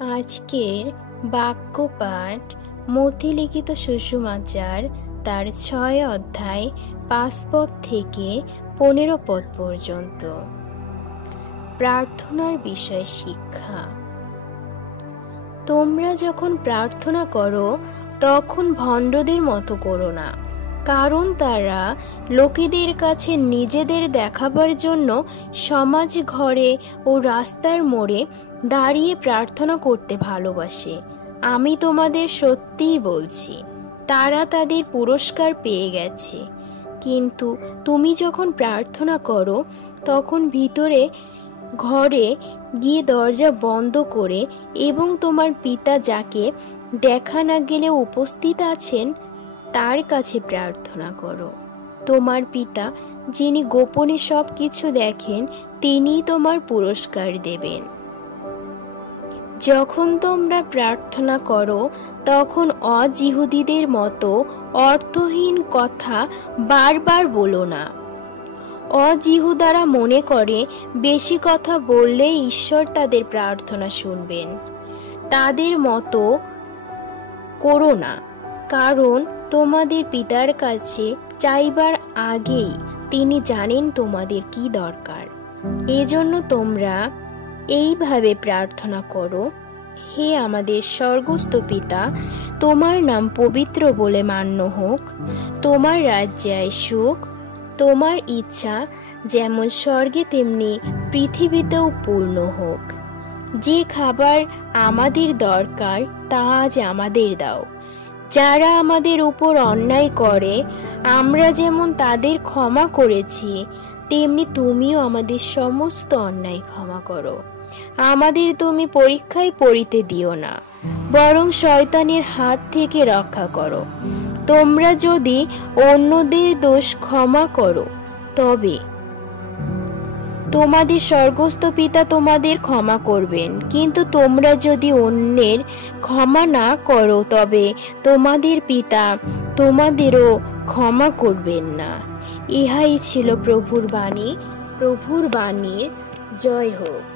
আজকের বাক্যপাঠ মতিলিখিত সুষমাচার তার ৬ অধ্যায় ৫ পদ থেকে ১৫ পদ পর্যন্ত। প্রার্থনার বিষয় শিক্ষা। তোমরা যখন প্রার্থনা করো তখন ভণ্ডদের মতো করো না, কারণ তারা লোকেদের কাছে নিজেদের দেখাবার জন্য সমাজ ঘরে ও রাস্তার মোড়ে দাঁড়িয়ে প্রার্থনা করতে ভালোবাসে। আমি তোমাদের সত্যিই বলছি, তারা তাদের পুরস্কার পেয়ে গেছে। কিন্তু তুমি যখন প্রার্থনা করো তখন ভিতরে ঘরে গিয়ে দরজা বন্ধ করে এবং তোমার পিতা যাকে দেখা না গেলে উপস্থিত আছেন তার কাছে প্রার্থনা করো। তোমার পিতা যিনি গোপনে সব কিছু দেখেন তিনিই তোমার পুরস্কার দেবেন। যখন তোমরা প্রার্থনা করো তখন অজিহুদীদের মতো অর্থহীন কথা বারবার বলো না। অজিহুদারা মনে করে বেশি কথা বললে ঈশ্বর তাদের প্রার্থনা শুনবেন। তাদের মতো করো না, কারণ তোমাদের পিতার কাছে চাইবার আগেই তিনি জানেন তোমাদের কি দরকার। এজন্য তোমরা এইভাবে প্রার্থনা করো: হে আমাদের স্বর্গস্থ পিতা, তোমার নাম পবিত্র বলে মান্য হোক, তোমার রাজ্যে আসুক, তোমার ইচ্ছা যেমন স্বর্গে তেমনি পৃথিবীতেও পূর্ণ হোক। যে খাবার আমাদের দরকার তা আজ আমাদের দাও। যারা আমাদের উপর অন্যায় করে আমরা যেমন তাদের ক্ষমা করেছি, তেমনি তুমিও আমাদের সমস্ত অন্যায় ক্ষমা করো। আমাদের তুমি পরীক্ষায় পড়িতে দিও না, বরং শয়তানের হাত থেকে রক্ষা করো। তোমরা যদি অন্যদের দোষ ক্ষমা করো তবে তোমাদের স্বর্গস্থ পিতা তোমাদের ক্ষমা করবেন, কিন্তু তোমরা যদি অন্যের ক্ষমা না করো তবে তোমাদের পিতা তোমাদেরও ক্ষমা করবেন না। ইহাই ছিল প্রভুর বাণী। প্রভুর বাণীর জয় হোক।